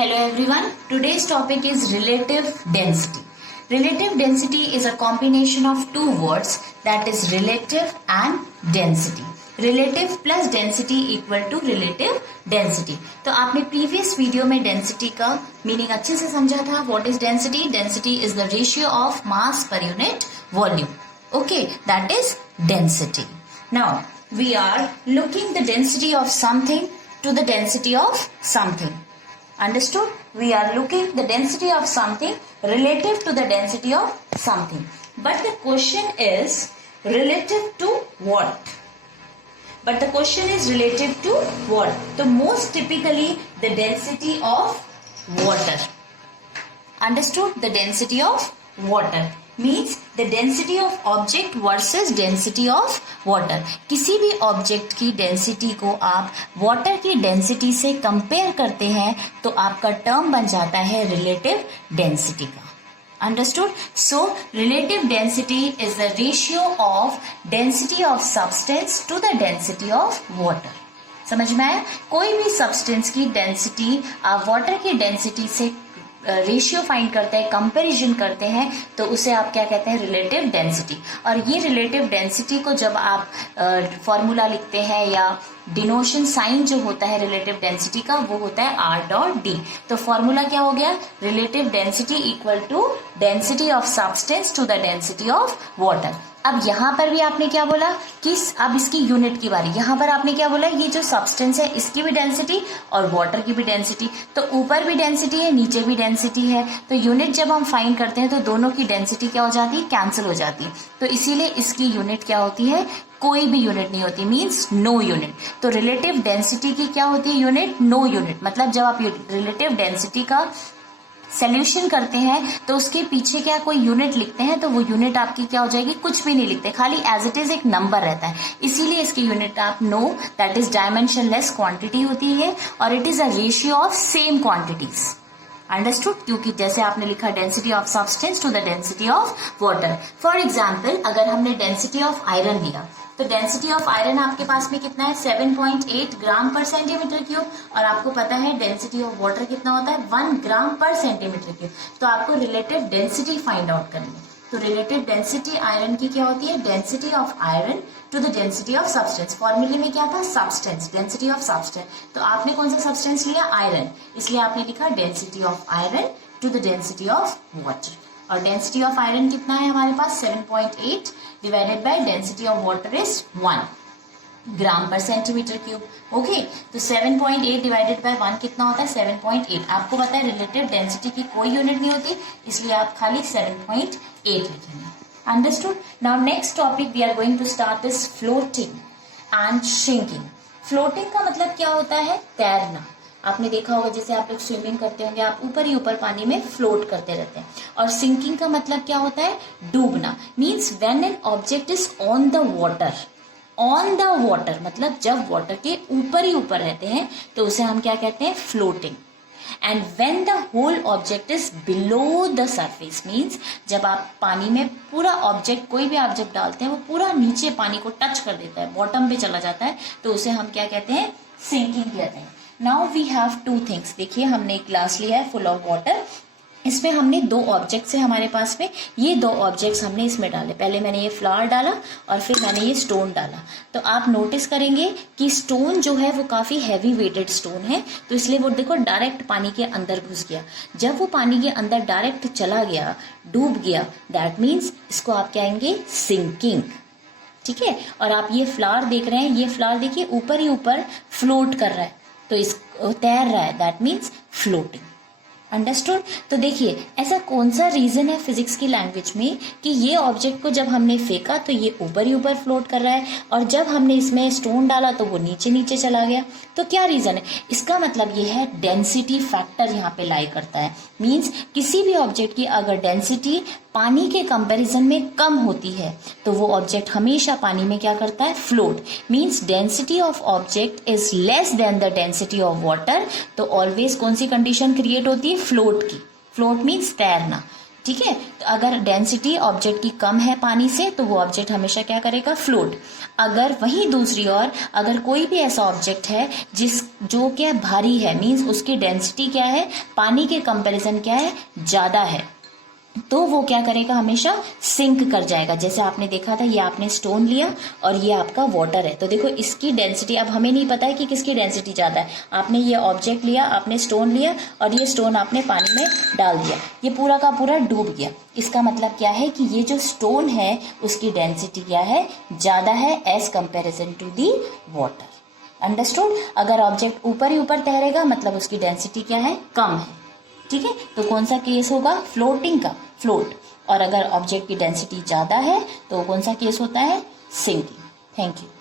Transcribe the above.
Hello everyone. Today's topic is relative density. Relative density is a combination of two words, that is relative and density. Relative plus density equal to relative density. तो आपने previous video में density का meaning अच्छे से समझा था. What is density? Density is the ratio of mass per unit volume. Okay, that is density. Now we are looking the density of something to the density of something. Understood? We are looking the density of something relative to the density of something. But the question is relative to what? But the question is relative to what? So most typically the density of water. Understood? The density of water means the density of object versus density of water. किसी भी object की density को आप water की density से compare करते हैं तो आपका टर्म बन जाता है रिलेटिव डेंसिटी का. Understood? So relative density is the ratio of density of substance to the density of water. समझ में आया? कोई भी सब्सटेंस की डेंसिटी आप वाटर की डेंसिटी से रेशियो फाइंड करते हैं, कंपैरिजन करते हैं, तो उसे आप क्या कहते हैं? Relative density. और ये रिलेटिव डेंसिटी को जब आप फॉर्मूला लिखते हैं या डिनोशन साइन जो होता है रिलेटिव डेंसिटी का वो होता है R डॉट डी. तो फॉर्मूला क्या हो गया? Relative density equal to density of substance to the density of water. अब यहाँ पर भी आपने क्या बोला कि अब इसकी यूनिट की बारी. यहाँ पर आपने क्या बोला? ये जो सब्सटेंस है इसकी भी डेंसिटी और वाटर की भी डेंसिटी. तो ऊपर भी डेंसिटी है, नीचे भी डेंसिटी है. तो यूनिट जब हम फाइंड करते हैं तो दोनों की डेंसिटी क्या हो जाती है? कैंसिल हो जाती है. तो इसीलिए इसकी यूनिट क्या होती है? कोई भी यूनिट नहीं होती, मीन्स नो यूनिट. तो रिलेटिव डेंसिटी की क्या होती है? Unit no unit. मतलब जब आप रिलेटिव डेंसिटी का सोल्यूशन करते हैं तो उसके पीछे क्या कोई यूनिट लिखते हैं तो वो यूनिट आपकी क्या हो जाएगी? कुछ भी नहीं लिखते, खाली एज इट इज एक नंबर रहता है. इसीलिए इसकी यूनिट आप no, that is dimensionless quantity होती है और it is a ratio of same quantities. Understood? क्योंकि जैसे आपने लिखा density of substance to the density of water. For example अगर हमने डेंसिटी ऑफ आयरन लिया तो डेंसिटी ऑफ आयरन आपके पास में कितना है? 7.8 ग्राम पर सेंटीमीटर क्यूब. और आपको पता है डेंसिटी ऑफ वाटर कितना होता है? 1 ग्राम पर सेंटीमीटर क्यूब. तो आपको रिलेटिव डेंसिटी फाइंड आउट करनी है. तो रिलेटिव डेंसिटी आयरन की क्या होती है? Density of iron to the density of substance. फॉर्मूले में क्या था? Substance, density of substance. तो आपने कौन सा सब्सटेंस लिया? आयरन. इसलिए आपने लिखा density of iron to the density of water. और डेंसिटी ऑफ आयरन कितना है हमारे पास? 7.8 divided by density of water is 1 gram per centimetre cube. Okay, तो 7.8 डिवाइडेड बाय 1 कितना होता है? 7.8. आपको पता है रिलेटिव डेंसिटी की कोई यूनिट नहीं होती, इसलिए आप खाली 7.8 लिखेंगे. Understood? Now next topic we are going to start is floating and shrinking. Floating का मतलब क्या होता है? तैरना. आपने देखा होगा जैसे आप लोग स्विमिंग करते होंगे, आप ऊपर ही ऊपर पानी में फ्लोट करते रहते हैं. और सिंकिंग का मतलब क्या होता है? डूबना. Means when an object is on the water. On the water मतलब जब वाटर के ऊपर ही ऊपर रहते हैं तो उसे हम क्या कहते हैं? Floating. And when the whole object is below the surface means जब आप पानी में पूरा ऑब्जेक्ट कोई भी आप जब डालते हैं वो पूरा नीचे पानी को टच कर देता है, बॉटम पे चला जाता है, तो उसे हम क्या कहते हैं? सिंकिंग कहते हैं. Now we have two things. देखिए हमने एक ग्लास लिया है फुल ऑफ वाटर. इसमें हमने दो ऑब्जेक्ट्स है हमारे पास में. ये दो ऑब्जेक्ट्स हमने इसमें डाले. पहले मैंने ये फ्लावर डाला और फिर मैंने ये स्टोन डाला. तो आप नोटिस करेंगे कि स्टोन जो है वो काफी हैवी वेटेड स्टोन है, तो इसलिए वो देखो डायरेक्ट पानी के अंदर घुस गया. जब वो पानी के अंदर डायरेक्ट चला गया, डूब गया, दैट मीन्स इसको आप कहेंगे सिंकिंग. ठीक है? और आप ये फ्लावर देख रहे हैं, ये फ्लावर देखिए ऊपर ही ऊपर फ्लोट कर रहा है, तो इस तैर रहा है, दैट मीन्स फ्लोटिंग. अंडरस्टूड? तो देखिए ऐसा कौन सा रीजन है फिजिक्स की लैंग्वेज में कि ये ऑब्जेक्ट को जब हमने फेंका तो ये ऊपर ही ऊपर फ्लोट कर रहा है और जब हमने इसमें स्टोन डाला तो वो नीचे नीचे चला गया. तो क्या रीजन है? इसका मतलब ये है डेंसिटी फैक्टर यहाँ पे लाई करता है. मीन्स किसी भी ऑब्जेक्ट की अगर डेंसिटी पानी के कंपैरिजन में कम होती है तो वो ऑब्जेक्ट हमेशा पानी में क्या करता है? Float. Means density of object is less than the density of water. तो ऑलवेज कौन सी कंडीशन क्रिएट होती है? फ्लोट की. फ्लोट मीन्स तैरना. ठीक है। तो अगर डेंसिटी ऑब्जेक्ट की कम है पानी से तो वो ऑब्जेक्ट हमेशा क्या करेगा, फ्लोट। अगर वहीं दूसरी ओर अगर कोई भी ऐसा ऑब्जेक्ट है जो क्या भारी है, मींस उसकी डेंसिटी क्या है, पानी के कंपैरिजन क्या है, ज्यादा है, तो वो क्या करेगा, हमेशा सिंक कर जाएगा। जैसे आपने देखा था, ये आपने स्टोन लिया और ये आपका वाटर है, तो देखो इसकी डेंसिटी, अब हमें नहीं पता है कि किसकी डेंसिटी ज्यादा है। आपने ये ऑब्जेक्ट लिया, आपने स्टोन लिया और ये स्टोन आपने पानी में डाल दिया, ये पूरा का पूरा डूब गया। इसका मतलब क्या है कि ये जो स्टोन है उसकी डेंसिटी क्या है, ज्यादा है as comparison to the water. Understood. अगर ऑब्जेक्ट ऊपर ही ऊपर तैरेगा मतलब उसकी डेंसिटी क्या है, कम है। ठीक है, तो कौन सा केस होगा, फ्लोटिंग का, फ्लोट। और अगर ऑब्जेक्ट की डेंसिटी ज्यादा है तो कौन सा केस होता है, सिंकिंग। Thank you.